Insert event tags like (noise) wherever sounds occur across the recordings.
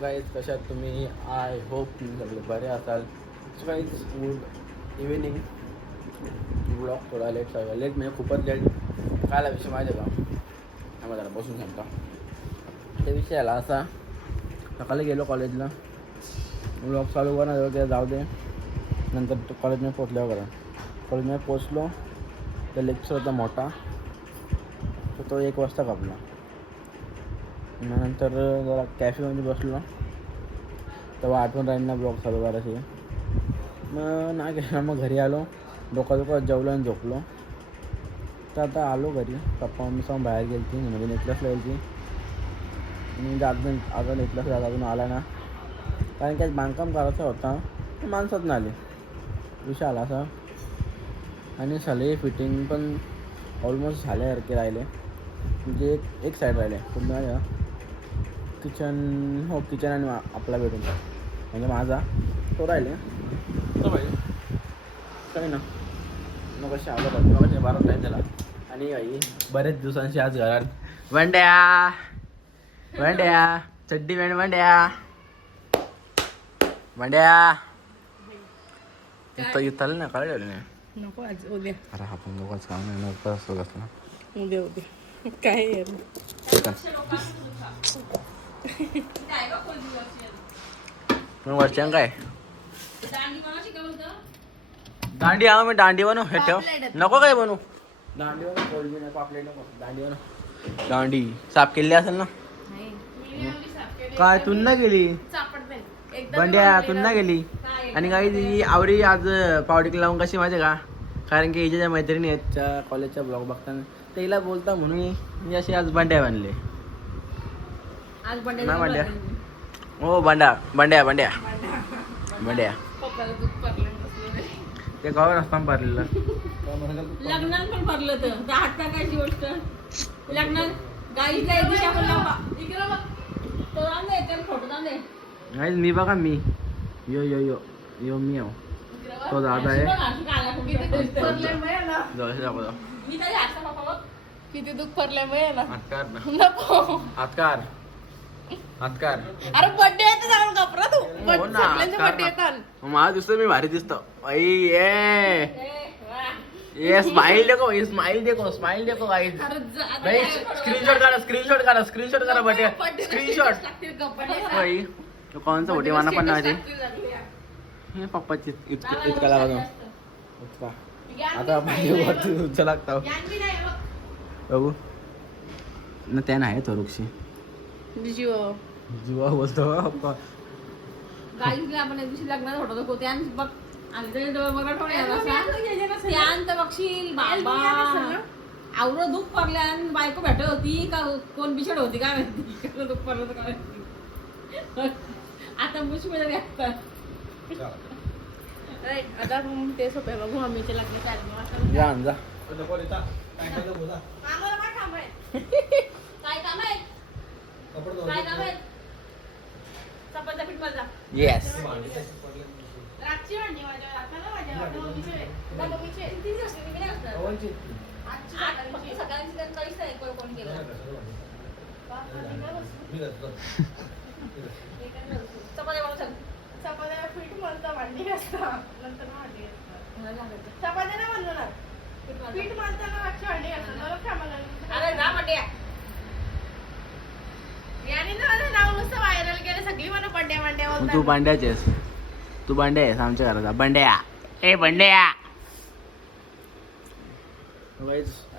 Guys कशात तुम्ही? I hope तुम्ही सगळे बरे असाल. So guys good evening blog थोडा लेट झाला. लेट म्हणजे खूपच लेट काय विषय माहिती आहे का? आम्हाला जरा बसून सांगता ते विषय आला असा. सकाळी गेलो कॉलेजला ब्लॉग चालू करणार ते जाऊ दे. नंतर कॉलेजमध्ये पोचल्यावर करा. कॉलेजमध्ये पोचलो तर लेक्चर होता मोठा. तर तो एक वाजता कापला. नंतर जरा कॅफेमध्ये बसलो. तेव्हा आठवण राहील ना ब्लॉग चालू करायची. मग नाही केलं मग घरी आलो. डोका डोका जेवलो आणि झोपलो. तर आता आलो घरी. पप्पा मम्मी सांग बाहेर गेली म्हणजे नेकलेसला गेली मी अजून अजून नेकलेस अजून आला ना. कारण की आज बांधकाम करायचा होता. तर माणसात ना आले. विषय आला असा. आणि सगळे फिटिंग पण ऑलमोस्ट झाल्यासारखे राहिले. म्हणजे एक एक साईड राहिले. पूर्ण किचन हो किचन आणि आपला बेडरूम म्हणजे माझा. तो राहिले. तो पाहिजे काही ना? मग कशी बारा टाईम झाला आणि आई बरेच दिवसांची आज घरात. वंड्या. वंड्या. चड्डी वेण वंड्या. वंड्या. इथं इथं ना काय नाही नको आज उद्या. अरे आपण दोघंच काम नाही नको असं कसं ना उद्या उद्या. काय आहे? (laughs) वरच्यान काय? दांडी हा मी दांडी बनव. हे ठेव. नको काय बनवू? दांडी. बनव पापलेट नको दांडी बनव दांडी साफ केली असेल ना? काय तू ना गेली बंड्या तू ना गेली आणि काही ती आवडी आज पावडीला लावून कशी माहिती का? कारण की हिच्या ज्या मैत्रिणी आहेत त्या कॉलेजचा ब्लॉग बघताना. त्याला बोलता म्हणून मी अशी आज बंड्या बनले. आज बंड्या हो बंड्या बंड्या बंड्या. बंड्या. ते गावावर असताना भरलेलं? लग्नात पण भरलं तर हात टाकायची गोष्ट? लग्नात एक दिवशी आपण फोटो नाही मी बघा मी. यो यो यो. यो मी आहो. तो दादा आहे. किती दुःख पडल्यामुळे ना हातकार ना नको. हातकार. अरे बर्थडे येतो जाऊन कपरा तू. हो ना, सगळ्यांचे हातकार बर्थडे ना. येतात. मग मला दिसतो मी भारी दिसतो. आई ये. ये स्माइल देखो ये स्माइल देखो स्माइल देखो गाइस अरे जा- आता नाही काय- स्क्रीनशॉट काढा स्क्रीनशॉट काढा स्क्रीनशॉट करा बटे बर्थडे स्क्रीनशॉट. बाई तो कोणचा होती? मला पण नाही. लागल्या. हे पप्पाची इतकं इतका आता बी पाहिजे नाही, वरती उंच लागतो. यान बी नाही, बघ. बघू. ना त्या नाही तो वृक्षी जिओ. जीवा बोलतो. पप्पा गाईला आपण एक दिवशी लग्नात होतो तो कोत्यान बघ. आणि. त्यान तर बघशील बाबा. आवडं दुःख पडल्यान बायको भेटत होती का? कोण बिछड होती काय माहिती. कसं दुःख पडलं होतं काय माहिती. आता मुश्किल आता ते सोपे बघू मम्मीचे लग्नाचे album. जा. आण, जा आम्हाला काय काम आहे काय काम आहे काय काम आहे चपात्या पीठ मला येस रातची भांडी माझ्या रात्राला माझ्या वाटं मम्मीचे का मम्मीचे किती असते किती नाही असतात आजची सकाळची. सकाळची तर काहीच नाही कोण कोण केलं. बापरे, मी काय बसू? मी काय (laughs) बसू? चपात्या बनव चल. चपात्या पीठ मळतं भांडी घासतं. नंतर भांडी घासतं. मला लागायचं. चपात्या नाही म्हणणार पीठ मळताना मागची भांडी म्हणाल अरे जा बंड्या. याने ना माझं नाव नुसतं व्हायरल केलं सगळी मला बंड्या बंड्या मग तू बोलतात बांड्याची आहेस. तू बांड्या आहेस आमच्या घराचा. बंड्या. ए बंड्या.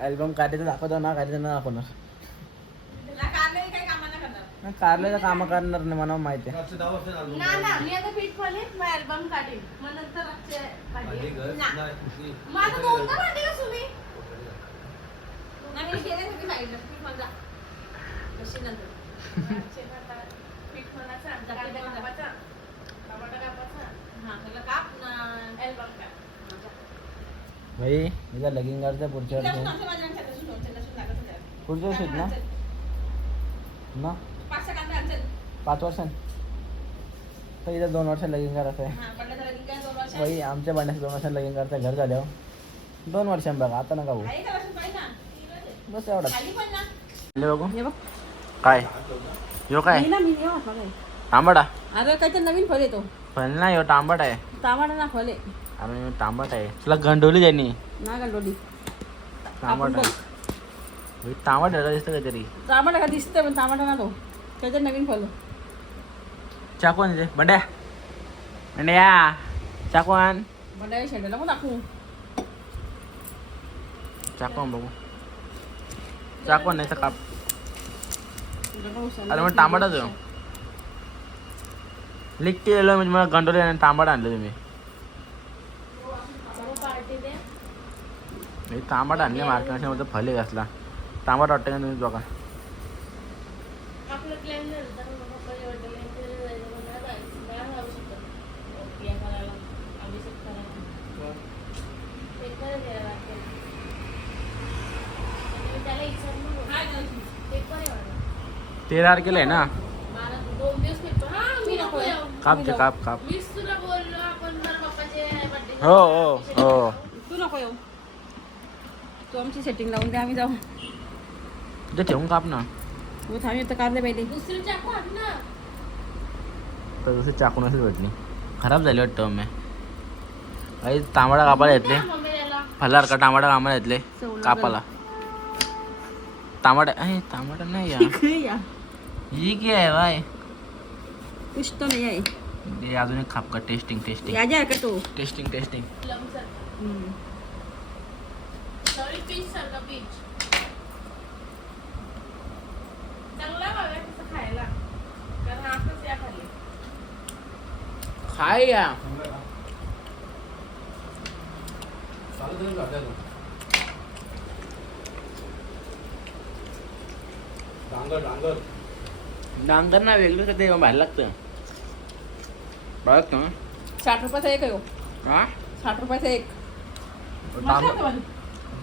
अल्बम काढायचं दाखवतो ना काढायचं ना दाखवणार. तुला कामाला करणार. काम करणार नाही मला माहिती आहे. ना ना मी आता पीठ मळीन मग अल्बम काढीन. मग नंतर आजचे भांडी. ना. माझं दोनदा भांडी घासू मी नाही, मी गेले सगळी साईडला. पीठ मळ जा. बसशील नंतर. हा, भाई हिचा लगीन काढतं पुढच्या वर्षी. पुढच्या वर्षीच ना? ना? पाच वर्षांनी तर इथं दोन वर्षात लगीन करायचं आहे. हा, वर्षात? भाई आमच्या बांड्याचं दोन वर्षात लगीन करायचं घर झाल्यावर दोन वर्षांनी बघा आता नका भाऊ? बस एवढा. बघू. काय? यो काय? ना, मी नाही वाटलं काय. तांबडा. अरे काहीतरी नवीन फळ येतो फल नाही हो तांबट आहे. टमाटा ना फळ अरे तांबट आहे. तुला गंडवली त्यांनी. ना गंडोली तांबट आहे. तांबट आहे दिसतं काहीतरी. टमाटा का दिसतंय पण टमाटा ना तो. काहीतरी नवीन फळ चाकू आण इथे. बंड्या. बंड्या चाकू आण. बंडाई शेंड्याला पण टाकू चाकू आण बघू. चाकू आण नाही तर काप. अरे मग तांबडाच आहे. लिखते गेलो म्हणजे मला गंडोले आणि तांबट आणलं तुम्ही. पार्टी दे हे तांबट आणले मार्केटमध्ये फले घासला. तांबट वाटतं का तुम्ही बघा आपलं प्लॅन झालं तर मग पप्पाच्या वाटेला इंटरव्ह्यू जायचं म्हणलं जायचं नाही जाऊ शकत या करायला अभिषेक करायला पेपर द्यायला लागते आणि मी त्याला विचारलं पेपर आहे वाटतं तेरा तारखेला आहे ना हा मी. काप दे काप काप. हो हो हो. तू नको येऊ. तू आमची सेटिंग लावून दे आम्ही जाऊ. ते ठेवून काप ना. तू थांबी तर काढले पाहिजे दुसरी चाकू आण ना. तर भेटली. खराब झाली वाटतं मम्मी. काही तांबडा कापायला द्या मम्मी याला. फलार का तांबडा कामाला चवला कापाला तांबडा अरे तांबडा नाही (laughs) या. या ही की आहे बाय कुछ तो नाही आहे हे अजून एक खाप का टेस्टिंग टेस्टिंग। याच्या आहे का तो testing testing. Plum sir hmm. Sorry peach सारखा पीच चांगला बघा कसं खायला. कारण आताच या खाली. खाय या. डांगर. ना वेगळं ते बाहेर लागतं? बघ ना. साठ रुपयाचा एक आहे हो. हा? साठ रुपयाचा एक. तांबा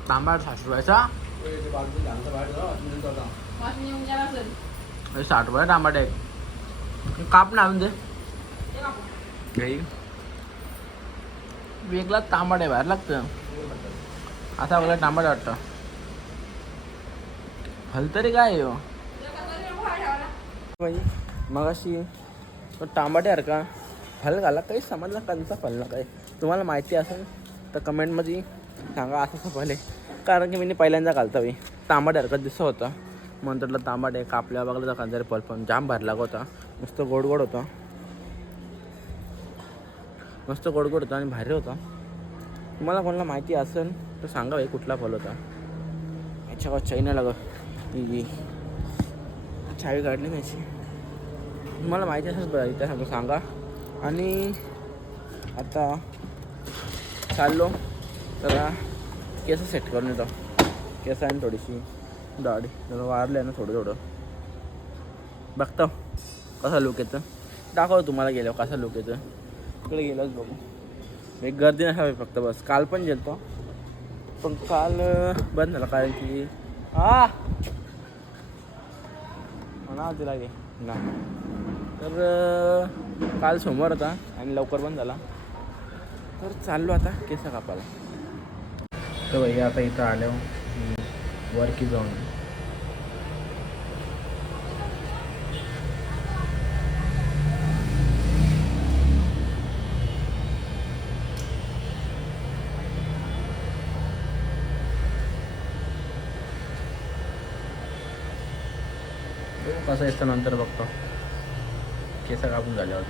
तांबा साठ रुपयाचा? वासनी येऊन गेला असेल. हे साठ रुपये तांबाट आहे काप ना आणून दे. काही वेगळा तांबट आहे बाहेर लागतं. असा वेगळा तांबट वाटतं. हल तरी काय आहे हो. मग अशी तो तांबट्यावर का फल घाला काही समजला कंचा फल ना काय तुम्हाला माहिती असेल तर कमेंटमध्ये सांगा असं फल आहे. कारण की मी पहिल्यांदा घालता मी तांबट्यासारखं दिसत होता. म्हणून म्हटलं तांबट आहे कापल्या बघलं तर फल पण जाम भरला होता. नुसतं गोड गोड होता. मस्त गोड गोड होता आणि भारी होता. तुम्हाला कोणाला माहिती असेल तर सांगा भाई कुठला फल होता. अच्छा चायना लाग चावी काढली त्याची. तुम्हाला माहिती असेल बरं इथे सांगतो सांगा. आणि आता चाललो. तर केस सेट करून येतो. केस आणि थोडीशी दाढी. जरा वारलं आहे ना थोडं थोडं. बघतो कसा लुक येतं. दाखव तुम्हाला गेल्यावर कसा लुक येतं. तिकडे गेलोच बघू. एक गर्दी नसावी फक्त बस. काल पण गेलतो. पण काल बंद झालं कारण की हा म्हणा तिला घे ना. तर काल सोमवार होता आणि लवकर बंद झाला. तर चाललो आता केस कापायला तर भैया आता इथं आलो वर की जाऊन बघू कसं येतं नंतर बघतो. केस कापून झाल्यावर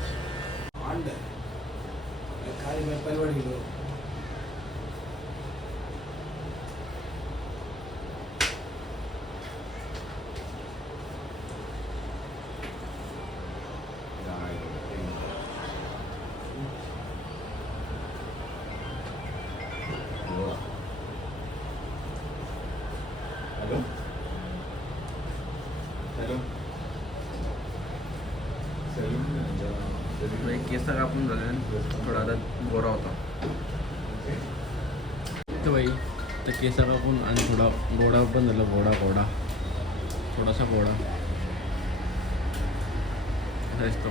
हॅलो हॅलो केस कापून झाले थोडा आता गोरा होता. तर बाई तर केस कापून आणि थोडा गोडा पण झाला गोडा गोडा. थोडासा गोडा. असा दिसतो.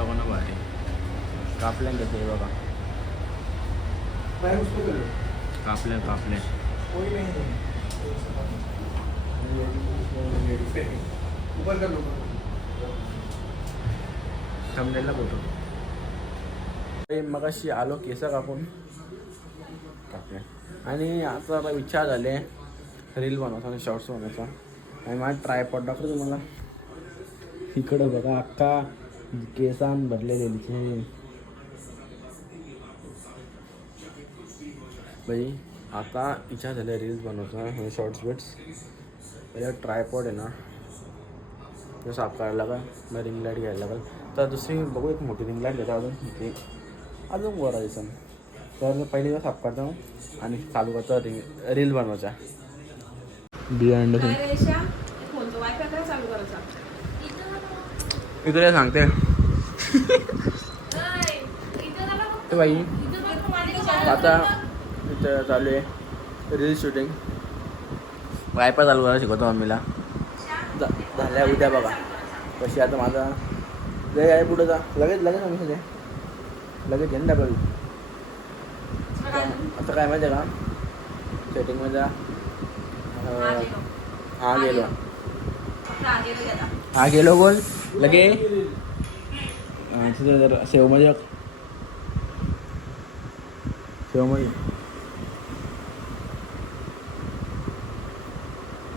आपण भारी कापल्या कसं आहे बघा. कापल्या कापल्या ऊपर कर लो थांबलेला फोटो. मग अशी आलो केस कापून. आणि आता आता इच्छा झाले रील बनवायचा आणि शॉर्ट्स बनवायचा. आणि माझा ट्रायपॉड दाखवतो तुम्हाला. इकडं बघा अख्खा केसान भरलेले बाई आता इच्छा झाल्या रील्स बनवतो शॉर्ट्स बिट्स. पहिला ट्रायपॉड आहे ना. तो साफ करायला लागल मग रिंग लाइट घ्यायला लागल. तर दुसरी बघू एक मोठी रिंग लाइट अजून. ते अजून वर दिसन तर पहिली साफ करतो आणि चालू करतो रिंग रील बनवायचा. बियांड काय मी तुला सांगते. ते बाई. आता इथं चालू आहे रील शूटिंग वायपा चालू करायला शिकवतो मम्मीला. झाल्या उद्या बघा. कशी आता माझा? लय आहे पुढं जा. लगेच लगेच मम्मी सगळे लगेच येईन डबल आता काय माहिती आहे का? सेटिंगमध्ये जा. हा गेलो. हा गेलो. गोल. लगे. तिथं जर सेवमध्ये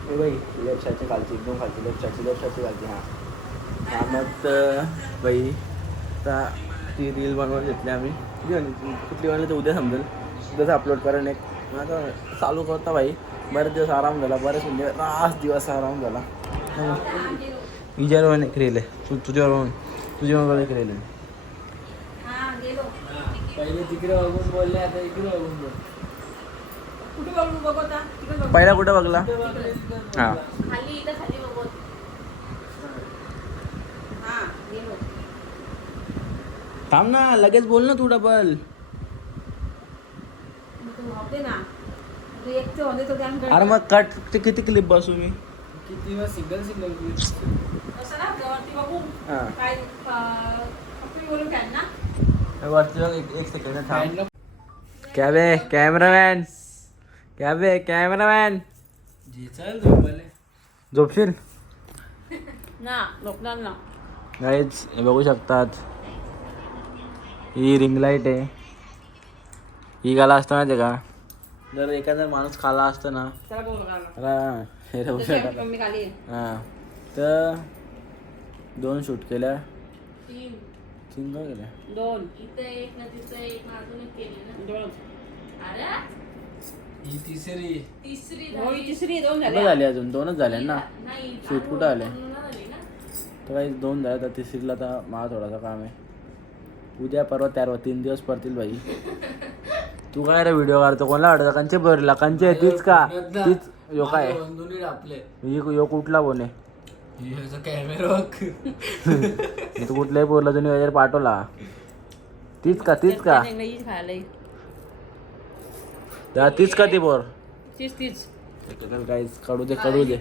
ए बाई लेफ्ट साईडची खालची एकदम खालची लेफ्ट साईडची लेफ्ट साईडची खालची हां. मग तर बाई आता ती रील बनवून घेतली आम्ही? कुठली बनली तर उद्या समजेल. उद्याच अपलोड करेन एक. आता चालू करता बाई. बरेच दिवस आराम झाला. बरेच म्हणजे रास दिवस आराम झाला. हिच्यावर एक रील आहे. तू तुझ्यावर तुझ्यावर एक रील आहे. हा पहिले तिकडे बघून बोलले आता इकडे बघून बोल. कुठे बघू बघू आता. तिकडे बघू. पहिला कुठं बघला? हां. खाली इथं खाली बघत हा गेलो थांब ना लगेच बोल ना तू डबल अरे मग कट ते किती क्लिप बसू मी? किती वेळा सिंगल सिंगल असं ना वरती बघू. हां. एक सेकंड थांब. क्या बे कॅमेरामॅन क्या बे कॅमेरामॅन जे चल झोपले झोपशील (laughs) ना लोकडाऊन ना. हे बघू शकतात. ही रिंग लाइट आहे. ही गाला असतं माहिती आहे का? जर एखादा माणूस खाला असतं ना तर हे राहू शकत. हां तर दोन शूट केल्या. तीन. तीन दोन केल्या. दोन. ही तिसरी. तिसरी होय झाली. तिसरी दोन झाले झाली अजून. दोनच झाल्या ना. नाही Shoot कुठं आले? झाली तर काही दोन झाल्या तर तिसरीला आता मला थोडासा काम आहे. उद्या परवा त्यावर तीन दिवस पडतील बाई. तू काय रे व्हिडिओ काढतो? कोणाला वाटतं? कंचे भरला? कंचे तीच का? तीच? यो काय? दोन्ही आपले यो यो कुठला बोने कॅमेरा (laughs) तू कुठल्याही बोलला तुम्ही वगैरे पाठवला. तीच का? तीच का? खायला त्या तीच का ती बोर तीच तीच. काहीच काढू दे काढू दे.